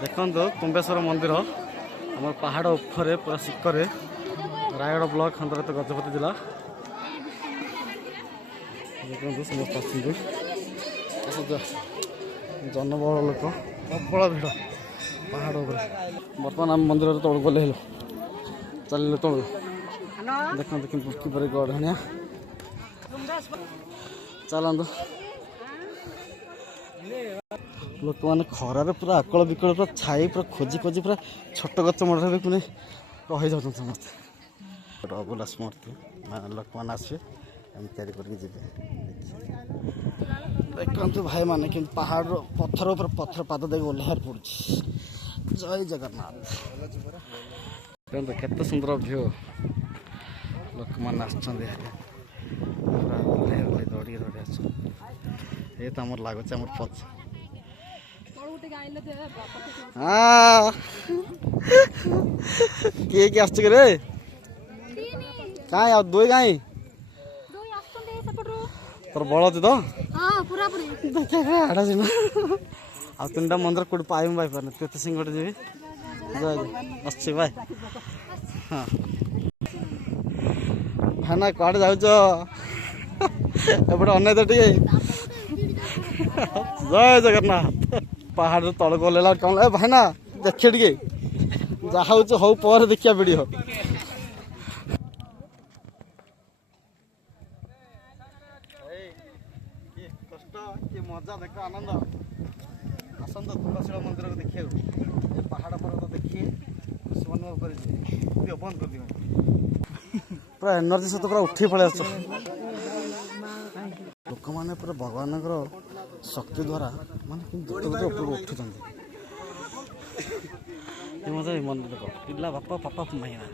देखो तुम्बेश्वर मंदिर आम पहाड़ उपरे पूरा शिखरे रायगढ़ ब्लॉक अंतर्गत गजपति जिला। देखो समस्त जनबल लोक प्रबल भिड़ पहाड़ उपर। बर्तमान आम मंदिर तौक गले चलिए तौक देखते किपर गढ़िया चलतु लोक मैंने खरार पूरा आकल विकल पूरा छाई पूरा खोजी खोजी पूरा छोट गच मठे भी पुणी रही जाऊँ समस्ते अबुला स्मृति लोक मैंने आसवे एम तैयारी करके जी देखते भाई मैंने कि पहाड़ पत्थर ऊपर पत्थर पाद दे ओह्लार पड़। जय जगन्नाथ केते सुंदर व्यू लोक मैंने आसछन्ते दौड़ी दौड़ी आस ये तो आमर लगुच आम पच हाँ किए कि आसछ रे कहीं दुई कहीं तोर बल अच्छी तो आ तीन टा मंदिर कौट पाइम पाई पारे तेत सिंह जी अच्छी भाई हाँ भाई ना कड़े जाऊच एपटे अन तो टे जय जगन्नाथ पहाड़ तल गले कौन भाई ना देखिए टे जहाँ हूँ पर देखिया वीडियो मजा देख आनंद आसत तुलसीड़ा मंदिर को देखिए पहाड़ पर्वत देखिए खुशी अनुभव कर बंद कर दियो पूरा एनर्जी सहित पूरा उठी पड़े आस लोक मैंने पूरा भगवान शक्ति द्वारा मानते ऊपर उठुं मजा मन देख पिला बापा पापा माइना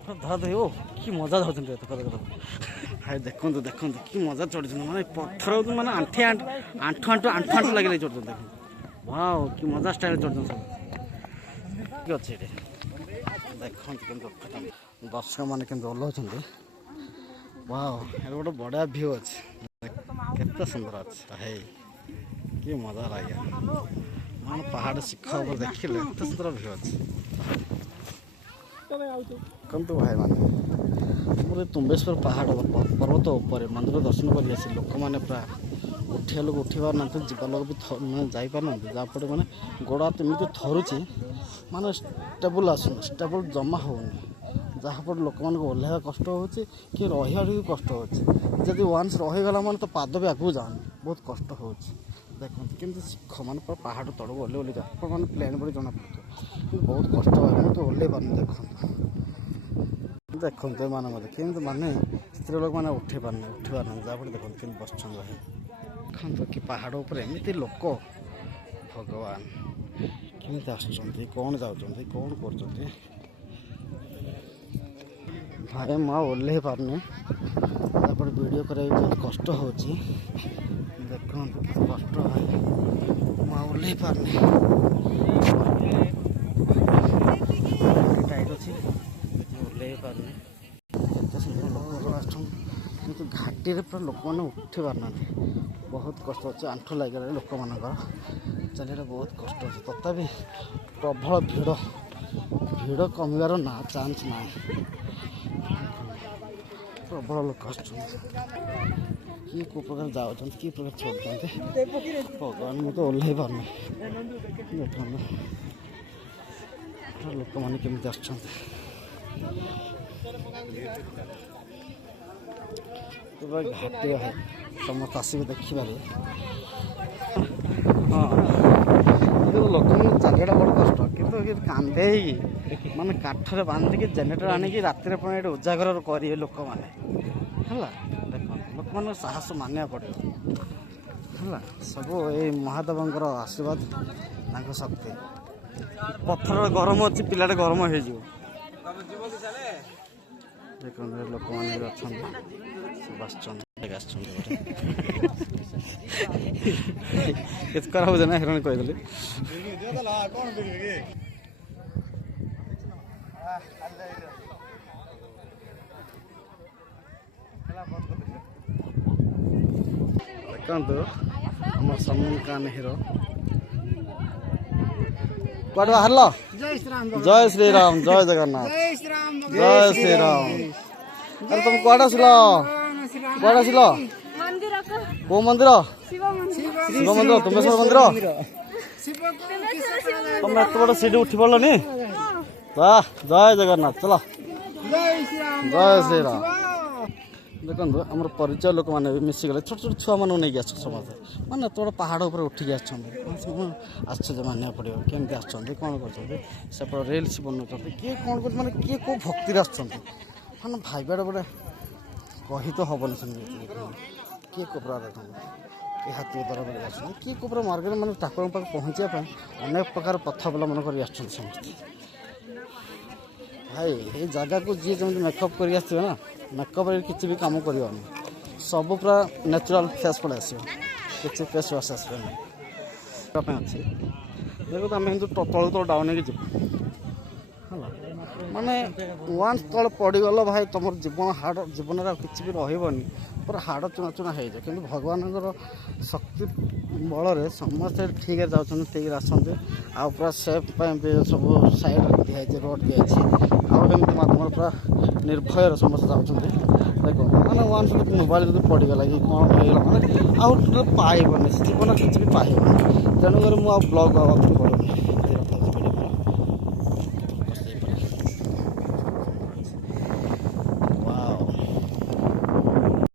पूरा धरा धरी ओ कि मजा जाऊँ भाई देखो देखो कि मजा चढ़ माने पत्थर माने आंठे आंठू आंठू आंठू आंठू लगे चढ़ देख वाओ कि मजा स्टाइल चढ़ सब अच्छे देखो दर्शक मैंने के ओह्लाउं वाओ ये गोटे बढ़िया व्यू अच्छे केते सुंदर अच्छे है कि मजा लगे मान पहाड़ शिखर पर देखिले एत सुंदर व्यू अच्छे कंतु भाई माने पूरे तुम्बेश्वर पहाड़ पर्वत उपर मंदिर दर्शन कर लोक मैंने पूरा उठा लोग उठी पार ना जा लोग भी जापर ना जहाँपटे मैंने गोड़ हाथ एमती थरुची माने स्टेबल आसन स्टेबल जमा होनी जहाँपटे लोक मान ओह्लैवा कष्ट हो कि रहा भी कष्ट होदी वान्स रहीगला मैंने तो पाद भी आगे जाऊँ बहुत कष्ट हो देखते कि शिख मैंने पहाड़ तड़क ओह्ले ओह्ले जाए मैंने प्लेन पड़े जना पड़े कि बहुत कष्ट है तो ओह्लै पार देखते देखते माने मत कि माने स्त्री लोक मैंने उठी पार जहाँपटे देखते कि बस देखते कि पहाड़ उपर एमती लोक भगवान केमी आसुँच कौन जाऊँच कौन कर भाई माँ ओह्लै पारनी वीडियो कर बहुत कष्ट हो देख कष्ट भाई माँ ओह्लै पारनी टाइट अच्छी ओह्लै पारनी किंतु घाटी पूरा लोक मैंने उठी पार ना बहुत कष्ट अच्छे आंठू लगे लोक मान चलिए बहुत कष्ट अच्छे तथापि प्रबल भिड़ भिड़ कमिबार ना चान्स ना प्रबल लोक आस किए कौ प्रकार जाऊँ कि प्रकार छोड़ते भगवान मुझे ओह्लै पारनी देखो लोक मैंने केमी आस घाटी है समस्त आसवे देखिपारे हाँ लोक चलिया बड़ कष्ट कि कांधे माने काठरे बांधिकी जेनेटर आणिकी राति उजागर करेंगे लोक मैंने है देख लोक मान साहस मानिया पड़ो है सब ये महादेवर आशीर्वाद शक्ति पत्थर गरम अच्छी पिलाटे गरम हो देखो लोक मैंने सब खराब ना हिरण कहीदेली देखो आम सलमान खान हिरो କୁଆଡ଼େ ବାହାରିଲ? ଜୟ ଶ୍ରୀରାମ ଜୟ ଜଗନ୍ନାଥ ଜୟ ଶ୍ରୀରାମ। ଆରେ ତମେ କୁଆଡ଼େ ଆସିଲ? କୁଆଡ଼େ ଆସିଲ? କୋଉ ମନ୍ଦିର? ଶିବ ମନ୍ଦିର। ତୁମେଶ୍ୱର ମନ୍ଦିର। ତମେ ଏତେ ବଡ଼ ସିଡ଼ି ଉଠି ପଡ଼ିଲନି? ବାଃ ଜୟ ଜଗନ୍ନାଥ। ଚଲ ଜୟ ଶ୍ରୀରାମ। ଦେଖନ୍ତୁ ଆମର ପରିଚୟ ଲୋକମାନେ ବି ମିଶିଗଲେ ଛୋଟ ଛୋଟ ଛୁଆମାନଙ୍କୁ ନେଇକି ଆସୁଛୁ ସମସ୍ତେ ମାନେ ଏତେ ବଡ଼ ପାହାଡ଼ ଉପରେ ଉଠିକି ଆସିଛନ୍ତି। ଆଶ୍ଚର୍ଯ୍ୟ ମାନିବାକୁ ପଡ଼ିବ କେମିତି ଆସିଛନ୍ତି କ'ଣ କରୁଛନ୍ତି ସେପଟେ ରିଲ୍ସ ବନାଉଛନ୍ତି କିଏ କ'ଣ କରୁଛି ମାନେ କିଏ କେଉଁ ଭକ୍ତିରେ ଆସୁଛନ୍ତି ମାନେ ଭାଇବାଟା ଗୋଟେ କହି ତ ହେବନି ସେମିତି। କିଏ କୋପରା ଦେଖନ୍ତୁ କିଏ ହାତୀ ଉତ୍ତର କରିକି ଆସୁଛନ୍ତି କିଏ କୋପରା ମାର୍ଗରେ ମାନେ ଠାକୁରଙ୍କ ପାଖରେ ପହଞ୍ଚିବା ପାଇଁ ଅନେକ ପ୍ରକାର ପଥ ଅବଲମ୍ବନ କରି ଆସୁଛନ୍ତି ସମସ୍ତେ। ଭାଇ ଏଇ ଜାଗାକୁ ଯିଏ ଯେମିତି ମେକଅପ୍ କରି ଆସିଥିବେ ନା ମେକଅପ୍ରେ କିଛି ବି କାମ କରିବନି ସବୁ ପୁରା ନ୍ୟାଚୁରାଲ୍ ଫେସ୍ ପଳେଇ ଆସିବ କିଛି ଫେସ୍ ୱାସ୍ ଆସିବନି ପାଇଁ ଅଛି। ଦେଖନ୍ତୁ ଆମେ କିନ୍ତୁ ତଳକୁ ତଳ ଡାଉନ୍ ହେଇକି ଯିବୁ ହେଲା ମାନେ ୱାନ୍ସ ତଳେ ପଡ଼ିଗଲ ଭାଇ ତୁମର ଜୀବନରେ ଆଉ କିଛି ବି ରହିବନି ପୁରା ହାଡ଼ ଚୁଣା ଚୁଣା ହେଇଯାଏ। କିନ୍ତୁ ଭଗବାନଙ୍କର ଶକ୍ତି ବଳରେ ସମସ୍ତେ ଠିକ୍ରେ ଯାଉଛନ୍ତି ଠିକ୍ରେ ଆସନ୍ତି ଆଉ ପୁରା ସେଫ୍ ପାଇଁ ବି ସବୁ ସାଇଡ଼୍ରେ ଦିଆହେଇଛି ରୋଡ଼ ଦିଆହେଇଛି ଆଉ ଏମିତି ମାଧ୍ୟମରେ ପୁରା ନିର୍ଭୟରେ ସମସ୍ତେ ଯାଉଛନ୍ତି। ଦେଖ ମାନେ ୱାନ୍ସ ଯଦି ମୋବାଇଲ ଯଦି ପଡ଼ିଗଲା କି କ'ଣ ହେଇଗଲା ମାନେ ଆଉ ଟୋଟାଲ୍ ପାଇବନି ଜୀବନ କିଛି ବି ପାଇବନି। ତେଣୁକରି ମୁଁ ଆଉ ବ୍ଲଗ୍ ଆଉ କରୁନି।